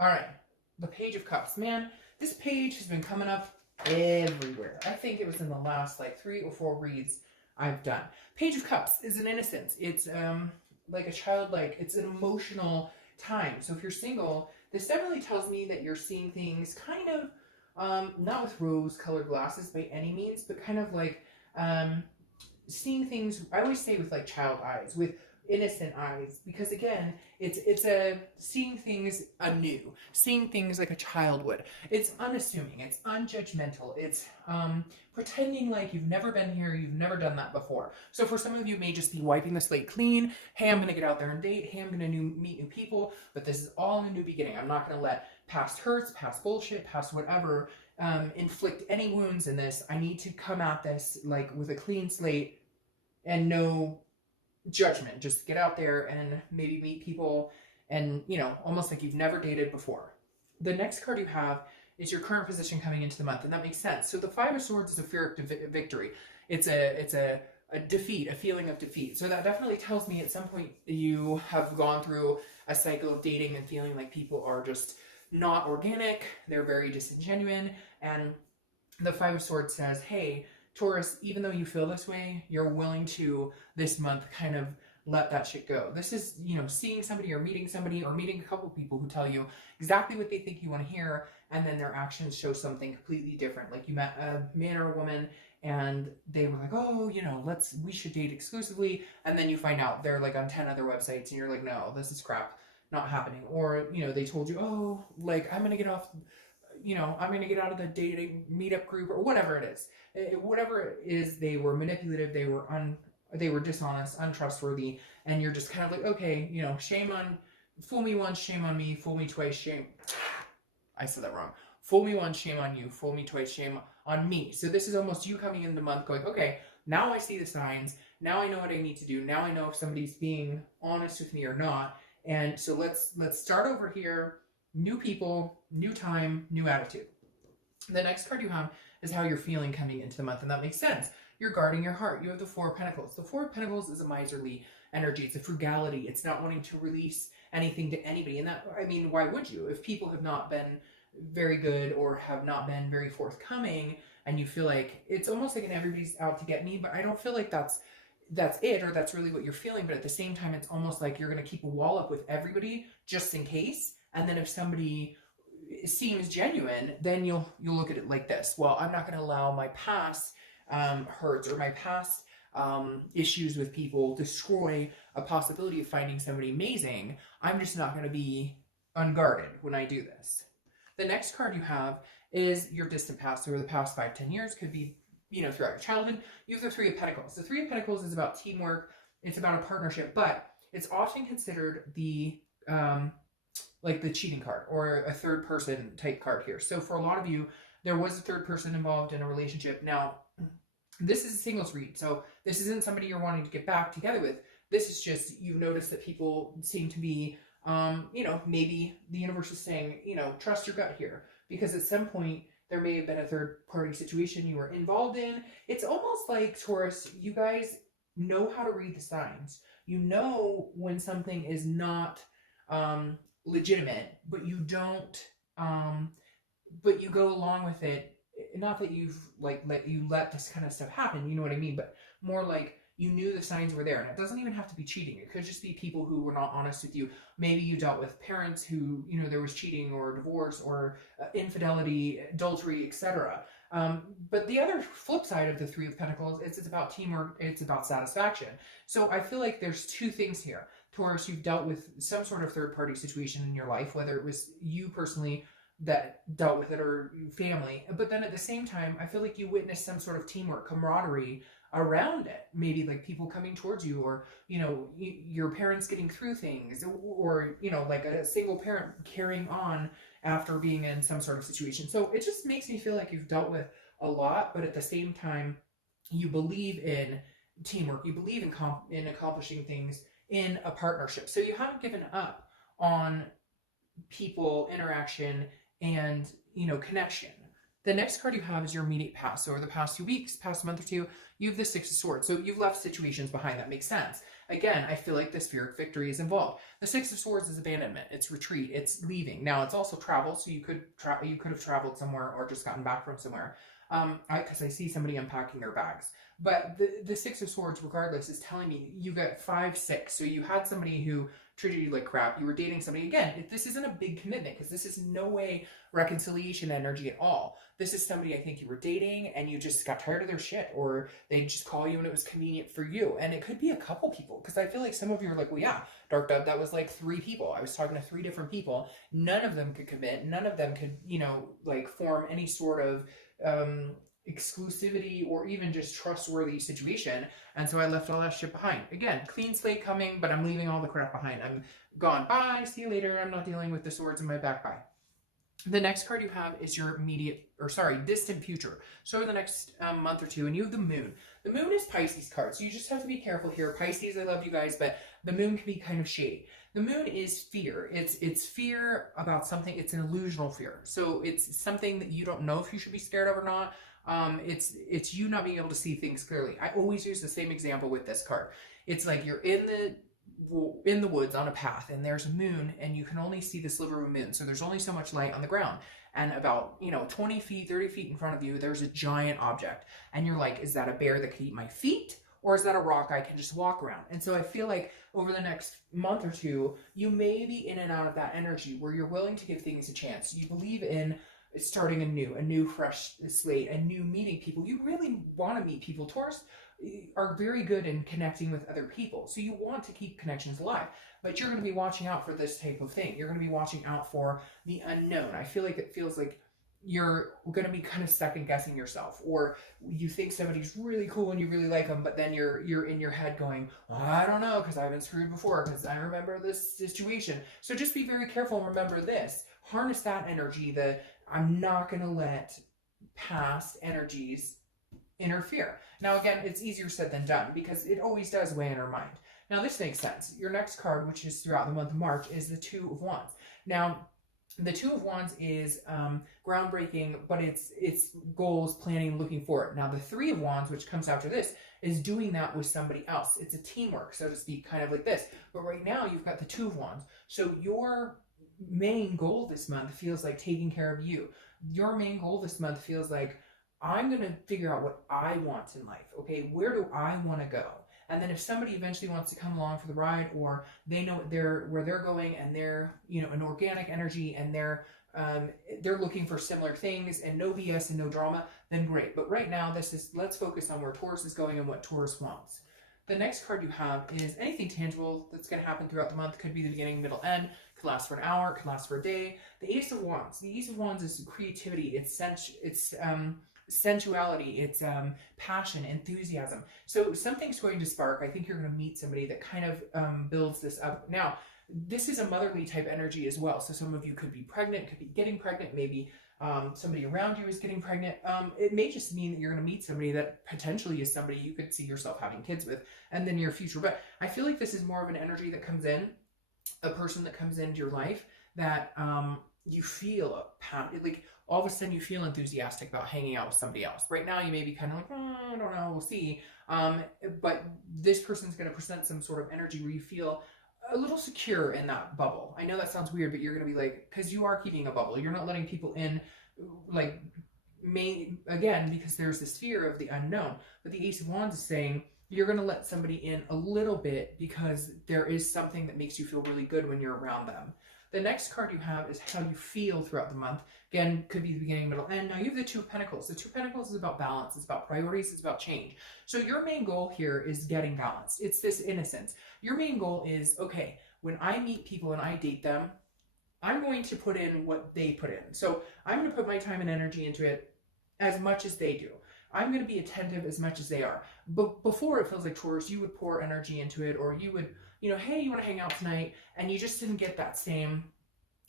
All right, the Page of Cups. Man, this page has been coming up everywhere. I think it was in the last like 3 or 4 reads I've done. Page of Cups is an innocence. It's like a childlike, it's an emotional time. So if you're single, this definitely tells me that you're seeing things kind of not with rose-colored glasses by any means, but kind of like seeing things, I always say with like child eyes, with innocent eyes, because again, it's a seeing things anew, seeing things like a child would. It's unassuming, it's unjudgmental, it's pretending like you've never been here, you've never done that before. So for some of you, it may just be wiping the slate clean. Hey, I'm gonna get out there and date. Hey, I'm gonna meet new people, but this is all a new beginning. I'm not gonna let past hurts, past bullshit, past whatever inflict any wounds in this. I need to come at this like with a clean slate and no judgment. Just get out there and maybe meet people and, you know, almost like you've never dated before. The next card you have is your current position coming into the month, and that makes sense. So the Five of Swords is a fear of victory. It's a defeat, a feeling of defeat. So that definitely tells me at some point you have gone through a cycle of dating and feeling like people are just not organic, they're very disingenuous, and the Five of Swords says, hey, Taurus, even though you feel this way, you're willing to this month kind of let that shit go. This is, you know, seeing somebody or meeting a couple people who tell you exactly what they think you want to hear, and then their actions show something completely different. Like you met a man or a woman and they were like, oh, you know, we should date exclusively, and then you find out they're like on 10 other websites and you're like, no, this is crap, not happening. Or, you know, they told you, oh, like I'm gonna get off, you know, I'm going to get out of the dating meetup group or whatever it is. Whatever it is, they were manipulative, they were dishonest, untrustworthy, and you're just kind of like, okay, you know, shame on, fool me once, shame on me, fool me twice, shame. I said that wrong. Fool me once, shame on you, fool me twice, shame on me. So this is almost you coming in the month going, okay, now I see the signs, now I know what I need to do, now I know if somebody's being honest with me or not, and so let's start over here. New people, new time, new attitude. The next card you have is how you're feeling coming into the month, and that makes sense. You're guarding your heart. You have the Four of Pentacles. The Four of Pentacles is a miserly energy. It's a frugality. It's not wanting to release anything to anybody. And that, I mean, why would you? If people have not been very good or have not been very forthcoming, and you feel like it's almost like an everybody's out to get me, but I don't feel like that's it, or that's really what you're feeling. But at the same time, it's almost like you're going to keep a wall up with everybody just in case. And then if somebody seems genuine, then you'll look at it like this. Well, I'm not going to allow my past hurts or my past issues with people destroy a possibility of finding somebody amazing. I'm just not going to be unguarded when I do this. The next card you have is your distant past, or the past 5-10 years. Could be, you know, throughout your childhood. You have the Three of Pentacles. The Three of Pentacles is about teamwork. It's about a partnership, but it's often considered the like the cheating card or a third person type card here. So for a lot of you, there was a third person involved in a relationship. Now, this is a singles read, so this isn't somebody you're wanting to get back together with. This is just, you've noticed that people seem to be, you know, maybe the universe is saying, you know, trust your gut here, because at some point there may have been a third party situation you were involved in. It's almost like, Taurus, you guys know how to read the signs. You know when something is not legitimate, but you don't but you go along with it. Not that you've like let this kind of stuff happen, you know what I mean, but more like you knew the signs were there. And it doesn't even have to be cheating. It could just be people who were not honest with you. Maybe you dealt with parents who, you know, there was cheating or divorce or infidelity, adultery, etc. But the other flip side of the Three of Pentacles is it's about teamwork, it's about satisfaction. So I feel like there's two things here. Taurus, you've dealt with some sort of third-party situation in your life, whether it was you personally that dealt with it or family. But then at the same time, I feel like you witnessed some sort of teamwork, camaraderie around it. Maybe like people coming towards you, or, you know, your parents getting through things, or, you know, like a single parent carrying on after being in some sort of situation. So it just makes me feel like you've dealt with a lot, but at the same time, you believe in teamwork. You believe in accomplishing things in a partnership. So you haven't given up on people, interaction, and, you know, connection. The next card you have is your immediate past. So over the past 2 weeks, past month or two, you have the Six of Swords. So you've left situations behind. That makes sense. again, I feel like this fear of victory is involved. The Six of Swords is abandonment. It's retreat. It's leaving. Now, it's also travel. So you could have traveled somewhere or just gotten back from somewhere. Because I see somebody unpacking their bags. But the Six of Swords, regardless, is telling me you got 5, 6. So you had somebody who treated you like crap. You were dating somebody. Again, this isn't a big commitment because this is no way reconciliation energy at all. This is somebody I think you were dating and you just got tired of their shit, or they just call you and it was convenient for you. And it could be a couple people, because I feel like some of you are like, well, yeah, Dark Dove, that was like 3 people. I was talking to 3 different people. None of them could commit. None of them could, like form any sort of exclusivity or even just trustworthy situation. And so I left all that shit behind. Again, clean slate coming, but I'm leaving all the crap behind. I'm gone. Bye. See you later. I'm not dealing with the swords in my back. Bye. The next card you have is your distant future. So the next month or two, and you have the moon. The moon is Pisces card, so you just have to be careful here. Pisces, I love you guys, but the moon can be kind of shady. The moon is fear. It's fear about something. It's an illusional fear. So it's something that you don't know if you should be scared of or not. It's you not being able to see things clearly. I always use the same example with this card. It's like you're in the woods on a path, and there's a moon, and you can only see the sliver of a moon. So there's only so much light on the ground. And about, 20 feet, 30 feet in front of you, there's a giant object. And you're like, is that a bear that could eat my feet? Or is that a rock I can just walk around? And so I feel like over the next month or two, you may be in and out of that energy where you're willing to give things a chance. You believe in starting a new fresh slate, a new meeting people. You really want to meet people. Taurus are very good in connecting with other people. So you want to keep connections alive, but you're going to be watching out for this type of thing. You're going to be watching out for the unknown. I feel like it feels like you're going to be kind of second guessing yourself, or you think somebody's really cool and you really like them, but then you're in your head going, well, I don't know, because I've been screwed before, because I remember this situation. So just be very careful and remember this. Harness that energy, I'm not going to let past energies interfere. Now, again, it's easier said than done because it always does weigh in our mind. Now, this makes sense. Your next card, which is throughout the month of March, is the Two of Wands. Now, the Two of Wands is groundbreaking, but it's goals, planning, looking forward. Now, the Three of Wands, which comes after this, is doing that with somebody else. It's a teamwork, so to speak, kind of like this. But right now, you've got the Two of Wands. So your main goal this month feels like taking care of you. Your main goal this month feels like, I'm going to figure out what I want in life. Okay, where do I want to go? And then if somebody eventually wants to come along for the ride, or they know where they're going, and they're an organic energy, and they're looking for similar things and no BS and no drama, then great. But right now, let's focus on where Taurus is going and what Taurus wants. The next card you have is anything tangible that's going to happen throughout the month. Could be the beginning, middle, end. Could last for an hour. Could last for a day. The Ace of Wands. The Ace of Wands is creativity. It's sensuality. It's passion, enthusiasm. So something's going to spark. I think you're going to meet somebody that kind of builds this up. Now, this is a motherly type energy as well. So some of you could be pregnant, could be getting pregnant. Maybe somebody around you is getting pregnant. It may just mean that you're going to meet somebody that potentially is somebody you could see yourself having kids with in the near future. But I feel like this is more of an energy that comes in, a person that comes into your life that you feel like all of a sudden you feel enthusiastic about hanging out with somebody else. Right now you may be kind of like, I don't know, we'll see. But this person's going to present some sort of energy where you feel a little secure in that bubble. I know that sounds weird, but you're going to be like, because you are keeping a bubble. You're not letting people in, again, because there's this fear of the unknown. But the Ace of Wands is saying you're going to let somebody in a little bit because there is something that makes you feel really good when you're around them. The next card you have is how you feel throughout the month. Again, could be the beginning, middle, end. Now you have the Two of Pentacles. The Two of Pentacles is about balance. It's about priorities. It's about change. So your main goal here is getting balanced. It's this innocence. Your main goal is, okay, when I meet people and I date them, I'm going to put in what they put in. So I'm going to put my time and energy into it as much as they do. I'm going to be attentive as much as they are. But before, it feels like Taurus, you would pour energy into it, or you would, hey, you want to hang out tonight? And you just didn't get that same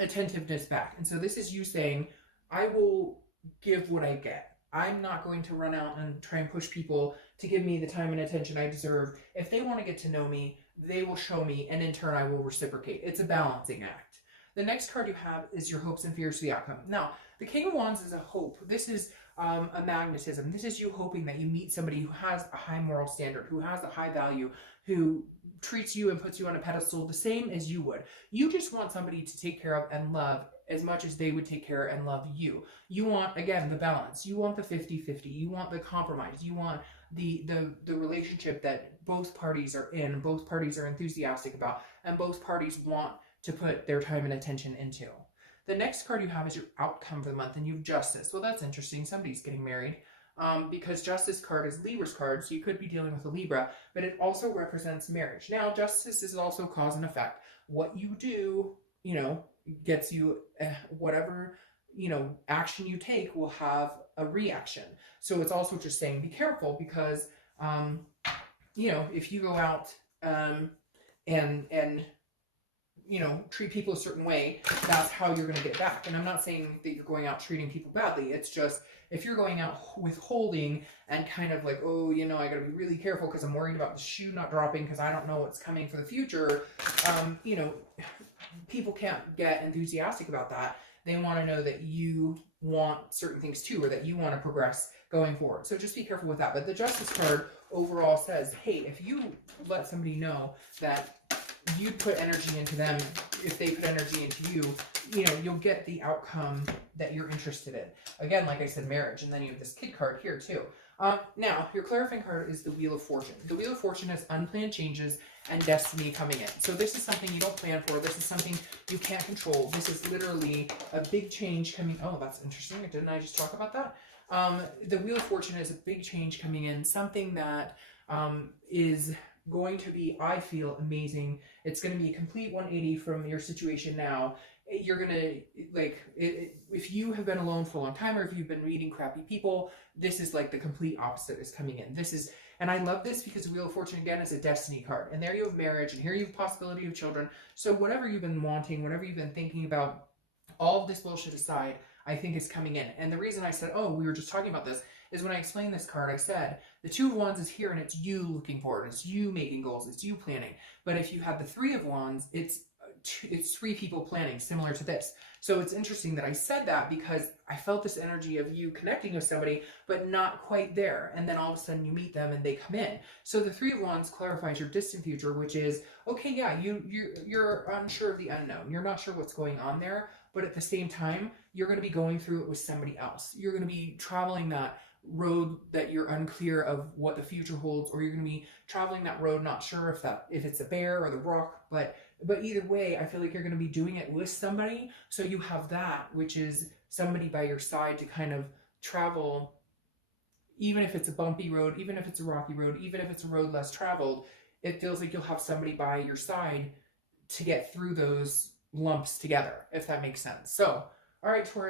attentiveness back. And so this is you saying, I will give what I get. I'm not going to run out and try and push people to give me the time and attention I deserve. If they want to get to know me, they will show me, and in turn I will reciprocate. It's a balancing act. The next card you have is your hopes and fears for the outcome. Now, the King of Wands is a hope. This is a magnetism. This is you hoping that you meet somebody who has a high moral standard, who has a high value, who treats you and puts you on a pedestal the same as you would. You just want somebody to take care of and love as much as they would take care and love you. You want, again, the balance. You want the 50-50. You want the compromise. You want the relationship that both parties are in, both parties are enthusiastic about, and both parties want to put their time and attention into. The next card you have is your outcome for the month, and you have Justice. Well, that's interesting. Somebody's getting married. Because Justice card is Libra's card, so you could be dealing with a Libra, but it also represents marriage. Now, Justice is also cause and effect. What you do, you know, gets you whatever, you know, action you take will have a reaction. So it's also just saying be careful because, you know, if you go out and you know, treat people a certain way, that's how you're going to get back. And I'm not saying that you're going out treating people badly. It's just, if you're going out withholding and kind of like, oh, you know, I got to be really careful because I'm worried about the shoe not dropping because I don't know what's coming for the future. You know, people can't get enthusiastic about that. They want to know that you want certain things too, or that you want to progress going forward. So just be careful with that. But the Justice card overall says, hey, if you let somebody know that you put energy into them, if they put energy into you, you know, you'll get the outcome that you're interested in. Again, like I said, marriage. And then you have this Kid card here too. Now, your clarifying card is the Wheel of Fortune. The Wheel of Fortune has unplanned changes and destiny coming in. So this is something you don't plan for. This is something you can't control. This is literally a big change coming. Oh, that's interesting. Didn't I just talk about that? The Wheel of Fortune is a big change coming in. Something that is going to be, I feel, amazing. It's going to be a complete 180 from your situation now. You're going to, like, if you have been alone for a long time, or if you've been meeting crappy people, this is like the complete opposite is coming in. This is, and I love this because the Wheel of Fortune, again, is a destiny card. And there you have marriage, and here you have possibility of children. So whatever you've been wanting, whatever you've been thinking about, all of this bullshit aside, I think is coming in. And the reason I said, oh, we were just talking about this, is when I explained this card, I said, the Two of Wands is here, and it's you looking forward. It's you making goals. It's you planning. But if you have the Three of Wands, it's three people planning, similar to this. So it's interesting that I said that because I felt this energy of you connecting with somebody, but not quite there. And then all of a sudden you meet them and they come in. So the Three of Wands clarifies your distant future, which is, okay, yeah, you're unsure of the unknown. You're not sure what's going on there, but at the same time, you're going to be going through it with somebody else. You're going to be traveling that road that you're unclear of what the future holds, or you're going to be traveling that road not sure if it's a bear or the rock, but either way, I feel like you're going to be doing it with somebody. So you have that, which is somebody by your side to kind of travel, even if it's a bumpy road, even if it's a rocky road, even if it's a road less traveled. It feels like you'll have somebody by your side to get through those lumps together, if that makes sense. So, all right, Taurus.